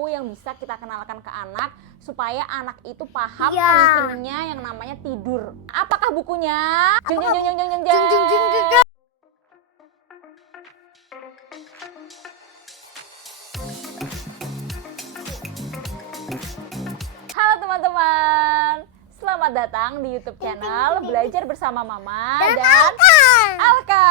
buku yang bisa kita kenalkan ke anak supaya anak itu paham pentingnya yang namanya tidur. Apakah bukunya? Jeng jeng jeng jeng jeng jeng. Halo teman-teman, selamat datang di YouTube channel Belajar Bersama Mama dan Alka.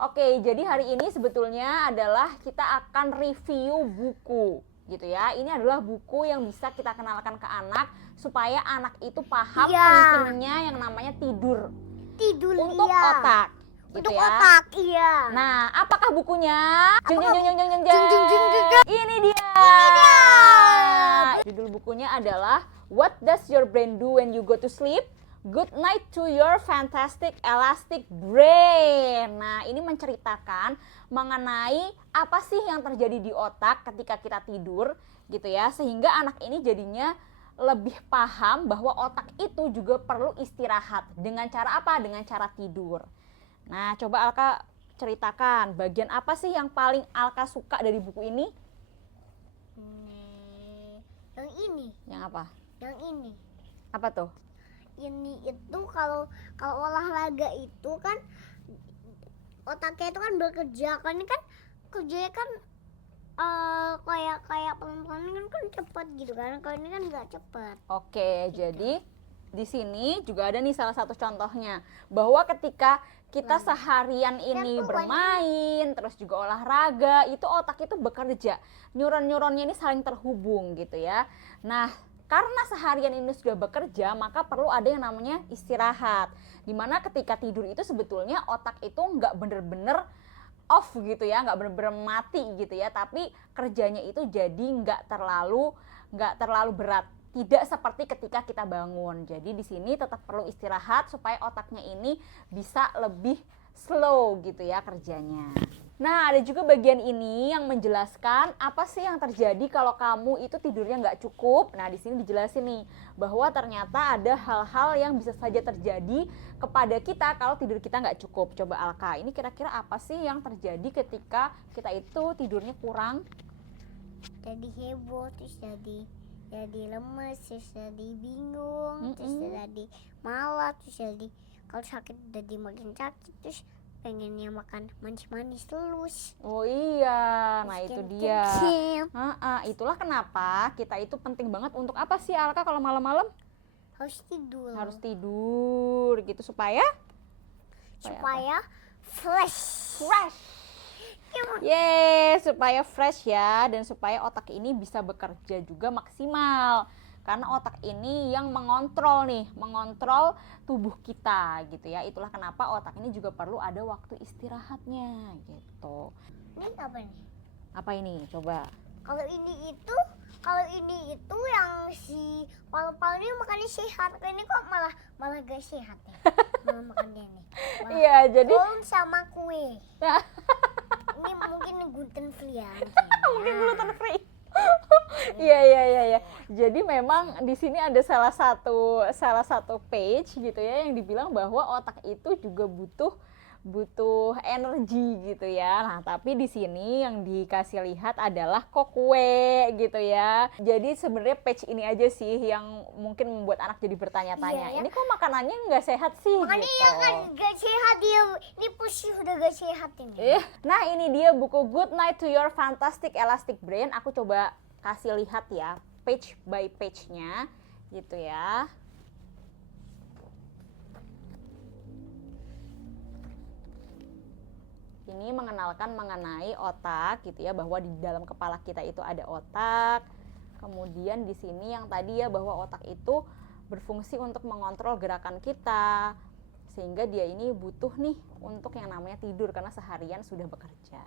Oke, jadi hari ini sebetulnya adalah kita akan review buku gitu ya. Ini adalah buku yang bisa kita kenalkan ke anak supaya anak itu paham pentingnya yang namanya tidur untuk otak. Gitu untuk ya. otak, iya. Nah, apakah bukunya? Jeng jeng jeng jeng jeng jeng. Ini dia. Judul bukunya adalah What Does Your Brain Do When You Go to Sleep? Good Night to Your Fantastic Elastic Brain. Nah, ini menceritakan mengenai apa sih yang terjadi di otak ketika kita tidur gitu ya, sehingga anak ini jadinya lebih paham bahwa otak itu juga perlu istirahat. Dengan cara apa? Dengan cara tidur. Nah, coba Alka ceritakan bagian apa sih yang paling Alka suka dari buku ini? Yang ini. Yang apa? Yang ini. Apa tuh? Ini itu kalau olahraga itu kan otaknya itu kan bekerja, kan ini kan kerjanya kan kayak pelan-pelan kan cepat gitu kan. Kalau ini kan nggak cepat. Oke, jadi di sini juga ada nih salah satu contohnya bahwa ketika kita seharian ini bermain, terus juga olahraga, itu otak itu bekerja. Neuron-neuronnya ini saling terhubung gitu ya. Nah, karena seharian ini sudah bekerja, maka perlu ada yang namanya istirahat. Dimana ketika tidur itu sebetulnya otak itu nggak bener-bener off gitu ya, nggak bener-bener mati gitu ya, tapi kerjanya itu jadi nggak terlalu berat. Tidak seperti ketika kita bangun. Jadi di sini tetap perlu istirahat supaya otaknya ini bisa lebih slow gitu ya kerjanya. Nah, ada juga bagian ini yang menjelaskan apa sih yang terjadi kalau kamu itu tidurnya nggak cukup. Nah, di sini dijelasin nih bahwa ternyata ada hal-hal yang bisa saja terjadi kepada kita kalau tidur kita nggak cukup. Coba Alka, ini kira-kira apa sih yang terjadi ketika kita itu tidurnya kurang? Jadi heboh, terus jadi lemes, terus jadi bingung, terus jadi malas, terus jadi kalau sakit jadi makin sakit, terus pengennya makan manis-manis terus. Oh iya, nah itu dia. Itulah kenapa kita itu penting banget untuk apa sih Alka kalau malam-malam? Harus tidur. Harus tidur gitu supaya fresh. Supaya fresh ya, dan supaya otak ini bisa bekerja juga maksimal. Karena otak ini yang mengontrol tubuh kita gitu ya. Itulah kenapa otak ini juga perlu ada waktu istirahatnya gitu. Ini apa nih? Apa ini? Coba. Kalau ini itu yang si palu-palu ini makannya sehat. Ini kok malah gak sehat ya? Malah makannya nih. Iya, jadi kol sama kue. Ini mungkin gluten free ya. Mungkin gluten free. Iya. Jadi memang di sini ada salah satu page gitu ya yang dibilang bahwa otak itu juga butuh energi gitu ya. Nah, tapi di sini yang dikasih lihat adalah kok kue gitu ya. Jadi sebenarnya page ini aja sih yang mungkin membuat anak jadi bertanya-tanya. Iya, ya. Ini kok makanannya nggak sehat sih? Makanya gitu. ya kan gak sehat dia. Ini pasti udah gak sehat ini. Nah, ini dia buku Good Night to Your Fantastic Elastic Brain. Aku coba kasih lihat ya page by page-nya gitu ya. Ini mengenalkan mengenai otak gitu ya, bahwa di dalam kepala kita itu ada otak. Kemudian di sini yang tadi ya, bahwa otak itu berfungsi untuk mengontrol gerakan kita, sehingga dia ini butuh nih untuk yang namanya tidur karena seharian sudah bekerja.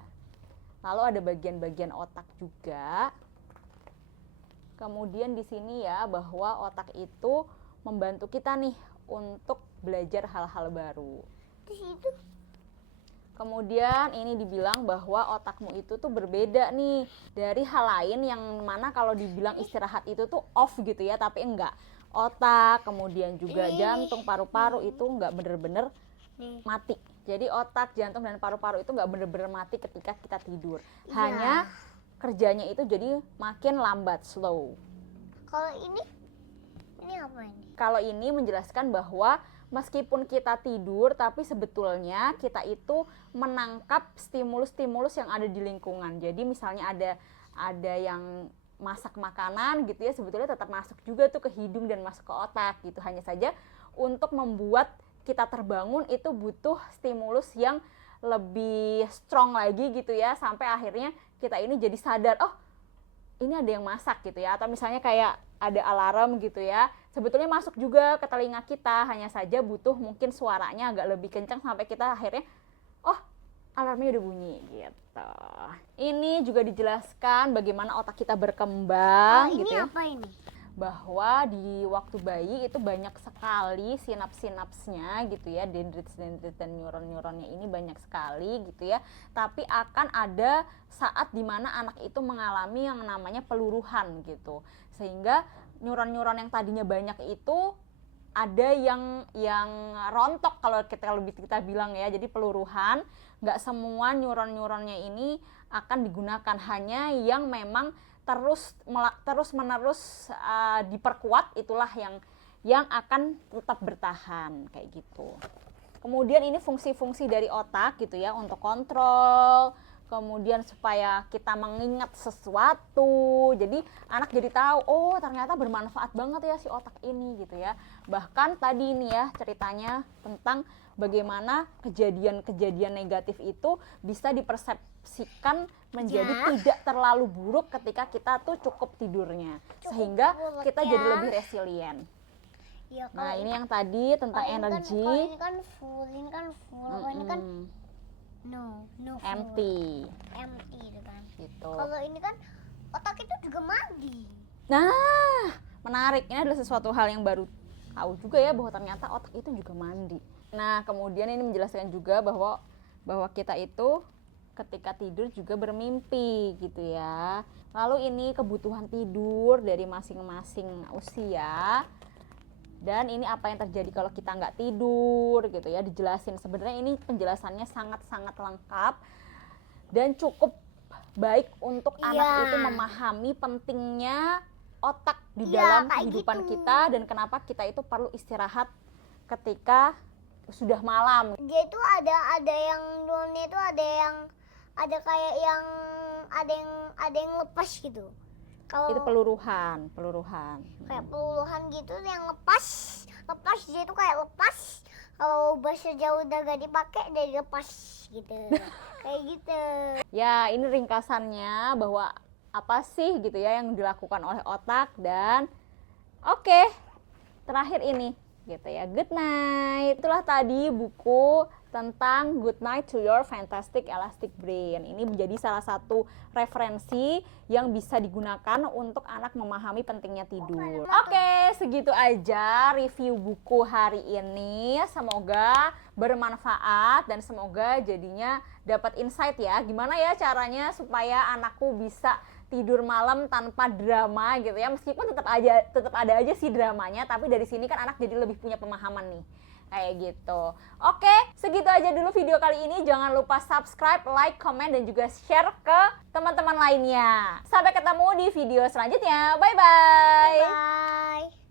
Lalu ada bagian-bagian otak juga. Kemudian di sini ya, bahwa otak itu membantu kita nih untuk belajar hal-hal baru. Terus itu Kemudian ini dibilang bahwa otakmu itu tuh berbeda nih dari hal lain yang mana kalau dibilang istirahat itu tuh off gitu ya, tapi enggak. Otak, kemudian juga jantung, paru-paru itu enggak bener-bener mati. Jadi otak, jantung, dan paru-paru itu enggak bener-bener mati ketika kita tidur. Hanya kerjanya itu jadi makin lambat, slow. Kalau ini apa ini? Kalau ini menjelaskan bahwa meskipun kita tidur, tapi sebetulnya kita itu menangkap stimulus-stimulus yang ada di lingkungan. Jadi misalnya ada yang masak makanan gitu ya, sebetulnya tetap masuk juga tuh ke hidung dan masuk ke otak gitu. Hanya saja untuk membuat kita terbangun itu butuh stimulus yang lebih strong lagi gitu ya, sampai akhirnya kita ini jadi sadar, oh ini ada yang masak gitu ya, atau misalnya kayak ada alarm gitu ya, sebetulnya masuk juga ke telinga kita, hanya saja butuh mungkin suaranya agak lebih kencang sampai kita akhirnya oh alarmnya udah bunyi gitu. Ini juga dijelaskan bagaimana otak kita berkembang Ini gitu ya, apa ini? bahwa di waktu bayi itu banyak sekali sinaps-sinapsnya gitu ya, dendrit-dendrit dan neuron-neuronnya ini banyak sekali gitu ya, tapi akan ada saat dimana anak itu mengalami yang namanya peluruhan gitu, sehingga neuron-neuron yang tadinya banyak itu ada yang rontok kalau kita bilang ya, jadi peluruhan. Nggak semua neuron-neuronnya ini akan digunakan, hanya yang memang terus menerus diperkuat, itulah yang akan tetap bertahan kayak gitu. Kemudian ini fungsi-fungsi dari otak gitu ya, untuk kontrol, kemudian supaya kita mengingat sesuatu. Jadi anak jadi tahu, oh ternyata bermanfaat banget ya si otak ini gitu ya. Bahkan tadi ini ya ceritanya tentang bagaimana kejadian-kejadian negatif itu bisa dipersepsikan menjadi tidak terlalu buruk ketika kita tuh cukup tidurnya, sehingga kita jadi lebih resilient. Ya, Nah ini yang tadi tentang energi, ini kan full, kalau ini kan no full. empty Itu kan. gitu. Kalau ini kan otak itu juga mandi. Nah menarik, ini adalah sesuatu hal yang baru tahu juga ya, bahwa ternyata otak itu juga mandi. Nah kemudian ini menjelaskan juga bahwa kita itu ketika tidur juga bermimpi gitu ya. Lalu ini kebutuhan tidur dari masing-masing usia, dan ini apa yang terjadi kalau kita nggak tidur gitu ya, dijelasin. Sebenarnya ini penjelasannya sangat-sangat lengkap dan cukup baik untuk anak itu memahami pentingnya otak di dalam kehidupan kita, dan kenapa kita itu perlu istirahat ketika sudah malam. Dia itu ada yang dulunya itu ada kayak yang ada yang lepas gitu. Kalau Itu peluruhan. kayak peluruhan gitu yang lepas dia itu kayak lepas. Kalau bahasa Jawa udah gak dipakai dia lepas gitu. Kayak gitu. Ya, ini ringkasannya bahwa apa sih gitu ya yang dilakukan oleh otak. Dan oke, terakhir ini gitu ya, good night. Itulah tadi buku tentang Good Night to Your Fantastic Elastic Brain. Ini menjadi salah satu referensi yang bisa digunakan untuk anak memahami pentingnya tidur. Oke, segitu aja review buku hari ini. Semoga bermanfaat dan semoga jadinya dapat insight ya, gimana ya caranya supaya anakku bisa tidur malam tanpa drama gitu ya. Meskipun tetap ada aja sih dramanya, tapi dari sini kan anak jadi lebih punya pemahaman nih. Kayak gitu. Oke, segitu aja dulu video kali ini. Jangan lupa subscribe, like, comment, dan juga share ke teman-teman lainnya. Sampai ketemu di video selanjutnya. Bye-bye. Bye.